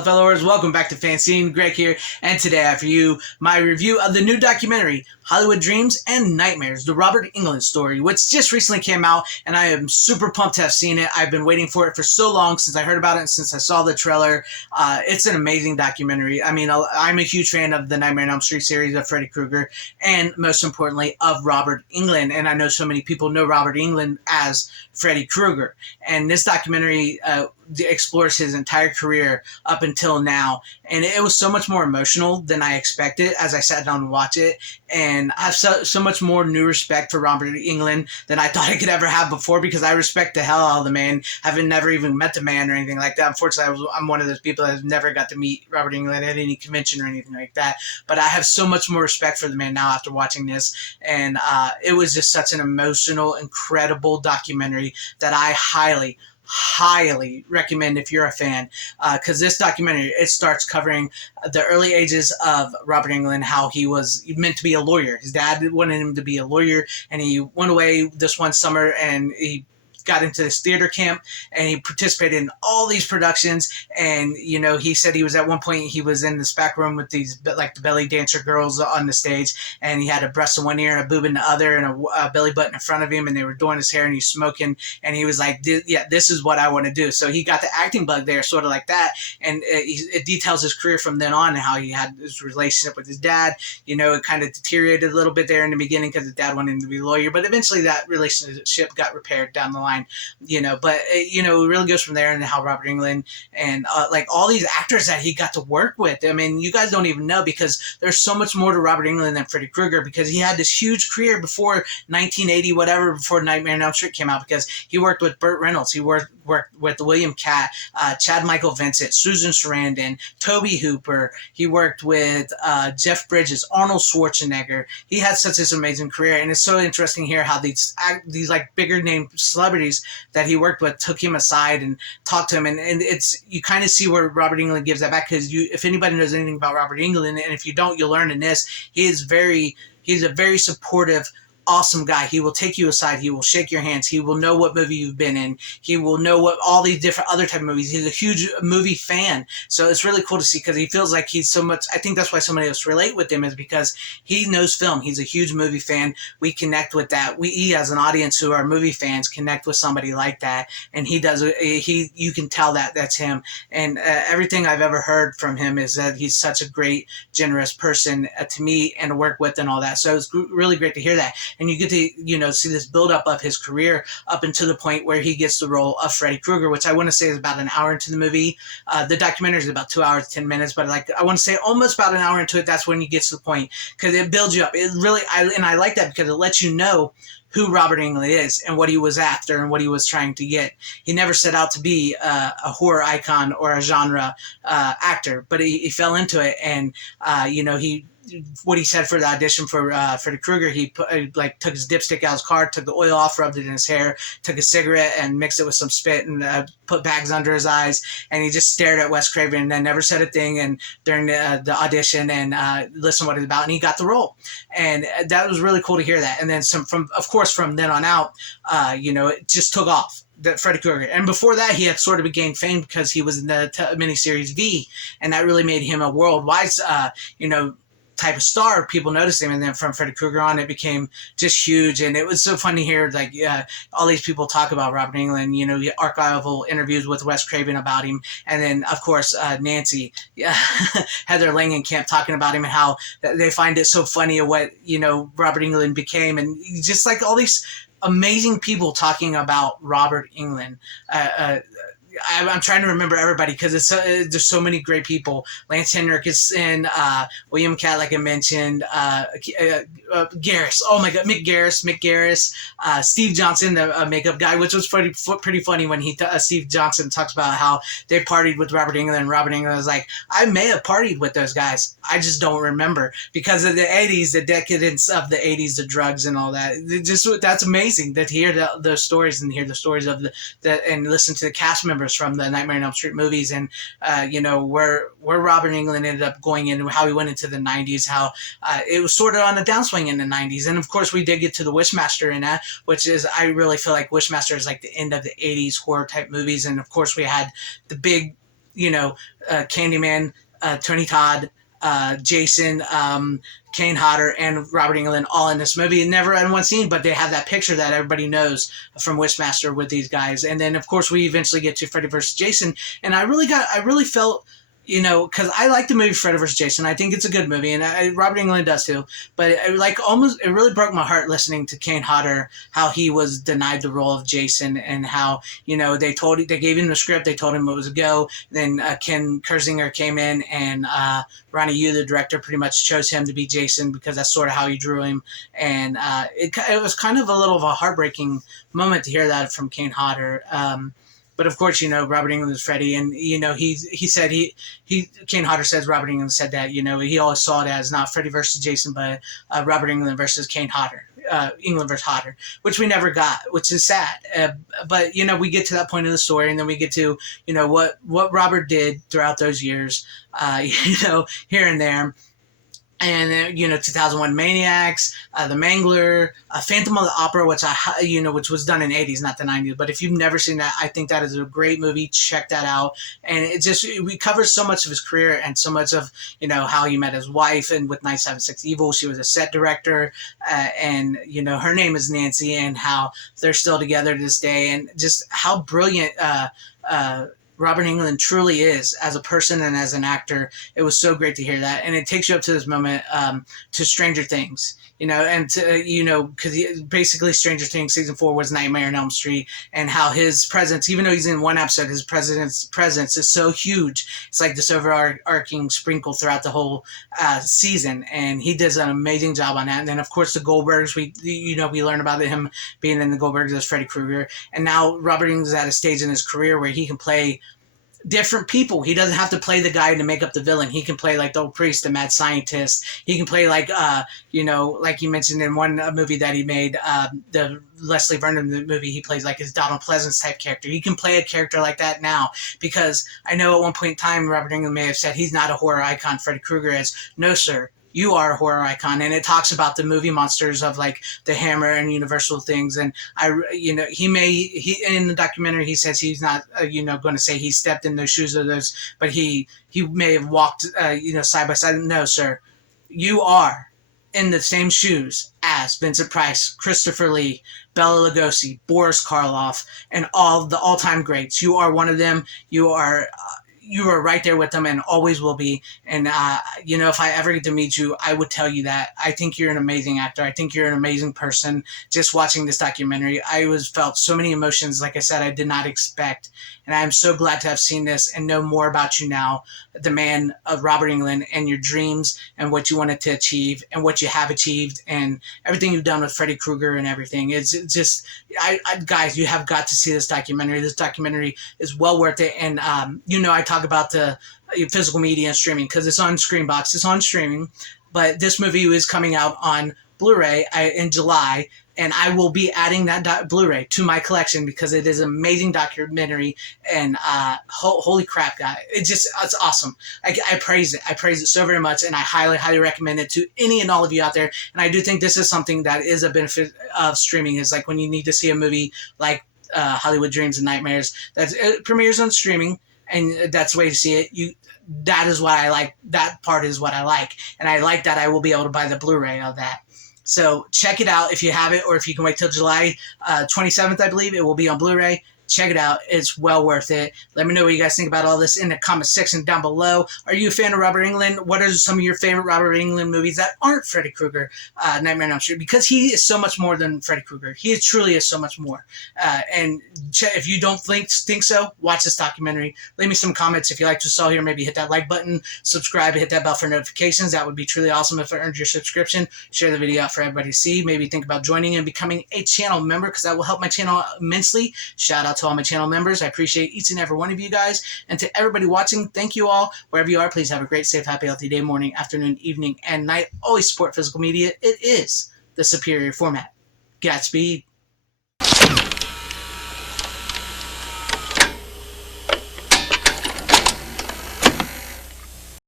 followers, welcome back to FanZcene. Greg here, and today I have for you my review of the new documentary, Hollywood Dreams and Nightmares, the Robert Englund story, which just recently came out, and I am super pumped to have seen it. I've been waiting for it for so long, since I heard about it and since I saw the trailer. It's an amazing documentary. I mean, I'm a huge fan of the Nightmare on Elm Street series of Freddy Krueger, and most importantly, of Robert Englund, and I know so many people know Robert Englund as Freddy Krueger, and this documentary explores his entire career up until now, and it was so much more emotional than I expected as I sat down to watch it. And I have so much more new respect for Robert Englund than I thought I could ever have before, because I respect the hell out of the man, having never even met the man or anything like that. Unfortunately, I'm one of those people that has never got to meet Robert Englund at any convention or anything like that, but I have so much more respect for the man now after watching this. And it was just such an emotional, incredible documentary that I highly recommend if you're a fan, because this documentary, it starts covering the early ages of Robert Englund, how he was meant to be a lawyer. His dad wanted him to be a lawyer, and he went away this one summer and he got into this theater camp, and he participated in all these productions. And you know, he said he was at one point, he was in this back room with these like the belly dancer girls on the stage, and he had a breast in one ear and a boob in the other and a belly button in front of him, and they were doing his hair and he's smoking, and he was like, yeah, this is what I want to do. So he got the acting bug there, sort of like that. And it details his career from then on, and how he had his relationship with his dad. You know, it kind of deteriorated a little bit there in the beginning because his dad wanted him to be a lawyer, but eventually that relationship got repaired down the line. You know, but you know, it really goes from there, and how Robert Englund and like all these actors that he got to work with. I mean, you guys don't even know, because there's so much more to Robert Englund than Freddy Krueger, because he had this huge career before 1980, whatever, before Nightmare on Elm Street came out, because he worked with Burt Reynolds, he worked with William Catt, Chad Michael Vincent, Susan Sarandon, Tobe Hooper. He worked with Jeff Bridges, Arnold Schwarzenegger. He had such this amazing career, and it's so interesting here how these like bigger name celebrities that he worked with took him aside and talked to him, and it's, you kind of see where Robert Englund gives that back, because if anybody knows anything about Robert Englund, and if you don't, you'll learn in this, he's a very supportive, awesome guy. He will take you aside. He will shake your hands. He will know what movie you've been in. He will know what all these different other type of movies. He's a huge movie fan. So it's really cool to see, because he feels like he's so much, I think that's why so many of us relate with him, is because he knows film. He's a huge movie fan. We connect with that. We as an audience who are movie fans connect with somebody like that. And you can tell that that's him. And everything I've ever heard from him is that he's such a great, generous person to meet and to work with and all that. So it's really great to hear that. And you get to, you know, see this buildup of his career up until the point where he gets the role of Freddy Krueger, which I want to say is about an hour into the movie. The documentary is about 2 hours, 10 minutes, but like, I want to say almost about an hour into it, that's when you get to the point, because it builds you up. It really, I like that, because it lets you know who Robert Englund is and what he was after and what he was trying to get. He never set out to be a horror icon or a genre actor, but he fell into it, and you know, what he said for the audition for Freddy Krueger, he took his dipstick out of his car, took the oil off, rubbed it in his hair, took a cigarette and mixed it with some spit, and put bags under his eyes, and he just stared at Wes Craven and then never said a thing, and during the audition, and listened to what it's about, and he got the role. And that was really cool to hear that. And then from then on out, you know, it just took off, that Freddy Krueger. And before that, he had sort of gained fame because he was in the miniseries V, and that really made him a worldwide, you know, type of star. People noticed him, and then from Freddy Krueger on, it became just huge. And it was so fun to hear, like, all these people talk about Robert Englund, you know, archival interviews with Wes Craven about him, and then of course Nancy, Heather Langenkamp, talking about him and how they find it so funny of what, you know, Robert Englund became, and just like all these amazing people talking about Robert Englund. I'm trying to remember everybody, because there's so many great people. Lance Henriksen, William Catt, like I mentioned, Garris. Oh my God, Mick Garris, Steve Johnson, the makeup guy, which was pretty funny when Steve Johnson talks about how they partied with Robert Englund, and Robert Englund was like, I may have partied with those guys, I just don't remember, because of the 80s, the decadence of the 80s, the drugs and all that. That's amazing to hear those stories, and hear the stories of and listen to the cast members from the Nightmare on Elm Street movies, and you know, where Robert Englund ended up going in, how he went into the 90s, how it was sort of on a downswing in the 90s. And of course we did get to the Wishmaster in that, which is, I really feel like Wishmaster is like the end of the 80s horror type movies. And of course we had the big Candyman, Tony Todd, Jason, Kane Hodder, and Robert Englund all in this movie. Never in one scene, but they have that picture that everybody knows from Wishmaster with these guys. And then, of course, we eventually get to Freddy vs. Jason. And I really felt, because I like the movie Freddy vs. Jason. I think it's a good movie, and Robert Englund does too. But it really broke my heart listening to Kane Hodder, how he was denied the role of Jason, and how they gave him the script, they told him it was a go. Then Ken Kersinger came in, and Ronnie Yu, the director, pretty much chose him to be Jason because that's sort of how he drew him. And it was kind of a little of a heartbreaking moment to hear that from Kane Hodder. But of course, Robert Englund is Freddy, and he said Kane Hodder says Robert Englund said that he always saw it as not Freddy versus Jason, but Robert Englund versus Kane Hodder, Englund versus Hodder, which we never got, which is sad. But we get to that point in the story, and then we get to what Robert did throughout those years, here and there. And then, 2001 Maniacs, The Mangler, Phantom of the Opera, which which was done in the 80s, not the 90s. But if you've never seen that, I think that is a great movie. Check that out. And we cover so much of his career and so much of, how he met his wife, and with 976 Evil, she was a set director, and, her name is Nancy, and how they're still together to this day, and just how brilliant, Robert Englund truly is as a person and as an actor. It was so great to hear that, and it takes you up to this moment, to Stranger Things, and to, because basically Stranger Things season 4 was Nightmare on Elm Street, and how his presence, even though he's in one episode, his presence is so huge. It's like this overarching sprinkle throughout the whole season, and he does an amazing job on that. And then of course the Goldbergs, we learn about him being in the Goldbergs as Freddy Krueger, and now Robert Englund is at a stage in his career where he can play different people. He doesn't have to play the guy to make up the villain. He can play like the old priest, the mad scientist. He can play like like you mentioned in one movie that he made, the Leslie Vernon movie, he plays like his Donald Pleasance type character. He can play a character like that now, because I know at one point in time Robert Englund may have said he's not a horror icon. Freddy Krueger is. No, sir. You are a horror icon. And it talks about the movie monsters of like the Hammer and Universal things. And he in the documentary, he says he's not, going to say he stepped in those shoes of those, but he may have walked, side by side. No, sir, you are in the same shoes as Vincent Price, Christopher Lee, Bela Lugosi, Boris Karloff, and all the all-time greats. You are one of them. You are right there with them and always will be. And, if I ever get to meet you, I would tell you that. I think you're an amazing actor. I think you're an amazing person. Just watching this documentary, I felt so many emotions, like I said, I did not expect. And I'm so glad to have seen this and know more about you now, the man of Robert Englund, and your dreams and what you wanted to achieve and what you have achieved and everything you've done with Freddy Krueger and everything. It's just, guys, you have got to see this documentary. This documentary is well worth it. And, I talk about the physical media and streaming because it's on Screenbox. It's on streaming. But this movie is coming out on Blu-ray in July, and I will be adding that Blu-ray to my collection because it is an amazing documentary. And holy crap, guys, it's awesome. I praise it. I praise it so very much, and I highly, highly recommend it to any and all of you out there. And I do think this is something that is a benefit of streaming, is like when you need to see a movie like Hollywood Dreams and Nightmares that premieres on streaming, and that's the way to see it. That is what I like. That part is what I like. And I like that I will be able to buy the Blu-ray of that. So check it out if you have it, or if you can wait till July 27th, I believe it will be on Blu-ray. Check it out. It's well worth it. Let me know what you guys think about all this in the comment section down below. Are you a fan of Robert Englund? What are some of your favorite Robert Englund movies that aren't Freddy Krueger, Nightmare on Elm Street? Because he is so much more than Freddy Krueger. He truly is so much more. And if you don't think so, watch this documentary. Leave me some comments. If you like what you saw here, maybe hit that like button, subscribe, hit that bell for notifications. That would be truly awesome if it earned your subscription. Share the video out for everybody to see. Maybe think about joining and becoming a channel member, because that will help my channel immensely. Shout out to all my channel members. I appreciate each and every one of you guys. And to everybody watching, thank you all. Wherever you are, please have a great, safe, happy, healthy day, morning, afternoon, evening, and night. Always support physical media. It is the superior format. Godspeed.